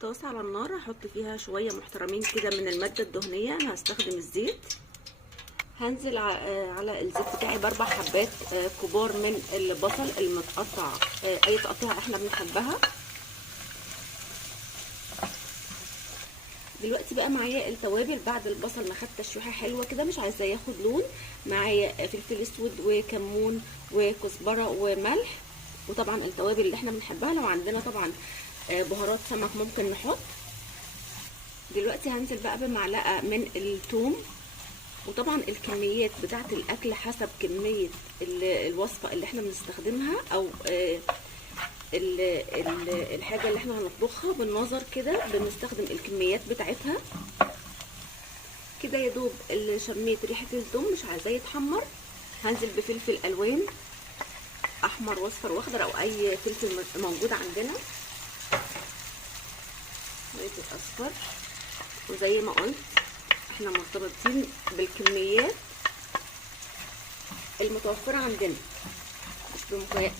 طاسه على النار، هحط فيها شويه محترمين كده من الماده الدهنيه. انا هستخدم الزيت. هنزل على الزيت بتاعي ب4 حبات كبار من البصل المتقطع، اي تقطيعه احنا بنحبها. دلوقتي بقى معايا التوابل بعد البصل ما خد تشويحه حلوه كده، مش عايزاه ياخد لون. معايا فلفل اسود وكمون وكزبره وملح، وطبعا التوابل اللي احنا بنحبها. لو عندنا طبعا بهارات سمك ممكن نحط. دلوقتي هنزل بقى بمعلقه من الثوم، وطبعا الكميات بتاعه الاكل حسب كميه الوصفه اللي احنا بنستخدمها، او الحاجه اللي احنا هنطبخها. بالنظر كده بنستخدم الكميات بتاعتها كده. يا دوب اللي شميت ريحه الثوم مش عايزاه يتحمر. هنزل بفلفل الوان احمر واصفر واخضر، او اي فلفل موجود عندنا. فلفل اصفر. وزي ما قلت احنا مرتبطين بالكميات المتوفره عندنا،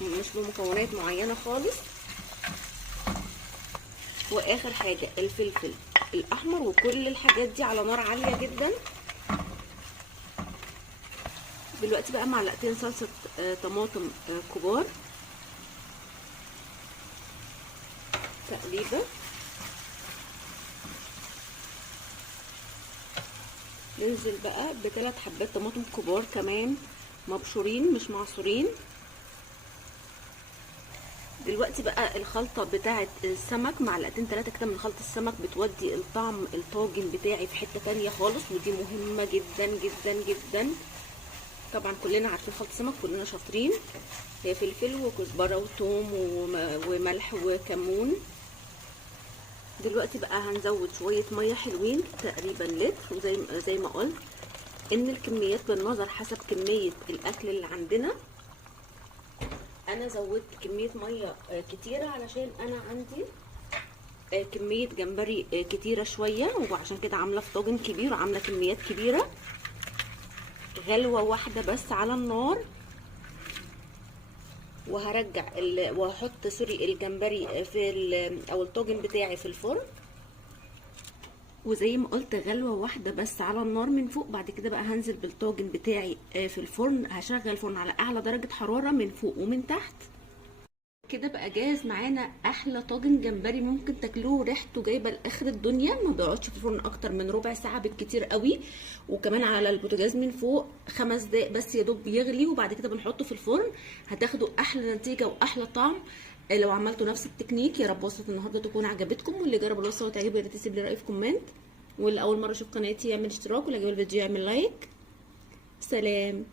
مش بمكونات معينه خالص. واخر حاجه الفلفل الاحمر، وكل الحاجات دي على نار عاليه جدا. دلوقتي بقى معلقتين صلصه طماطم كبار، تقليبه. ننزل بقى ب3 حبات طماطم كبار كمان، مبشورين مش معصورين. دلوقتي بقى الخلطه بتاعه السمك، معلقتين 3 كده من خلطه السمك بتودي الطعم الطاجن بتاعي في حته تانية خالص، ودي مهمه جدا جدا جدا. طبعا كلنا عارفين خلطه السمك، كلنا شاطرين. هي فلفل وكزبره وثوم وملح وكمون. دلوقتي بقى هنزود شويه ميه حلوين، تقريبا لتر. وزي ما قلت ان الكميات بالنظر حسب كميه الاكل اللي عندنا. انا زودت كميه ميه كتيره علشان انا عندي كميه جمبري كتيره شويه، وعشان كده عامله في طاجن كبير وعامله كميات كبيره. غلوه واحده بس على النار، وهرجع وهحط الجمبري او الطاجن بتاعي في الفرن. وزي ما قلت غلوه واحده بس على النار من فوق. بعد كده بقى هنزل بالطاجن بتاعي في الفرن. هشغل الفرن على اعلى درجه حراره من فوق ومن تحت. كده بقى جاهز معانا احلى طاجن جمبري ممكن تاكلوه. ريحته جايبه لاخر الدنيا. ما بيقعدش في الفرن اكتر من ربع ساعه بالكتير قوي، وكمان على البوتاجاز من فوق 5 دقايق بس يا دوب يغلي، وبعد كده بنحطه في الفرن. هتاخدوا احلى نتيجه واحلى طعم لو عملتوا نفس التكنيك. يا رب وصفه النهارده تكون عجبتكم، واللي جرب الوصفه وتعجبه يا ريت يسيب لي راي في كومنت، واللي اول مره يشوف قناتي يعمل اشتراك، واللي عجبه الفيديو يعمل لايك. سلام.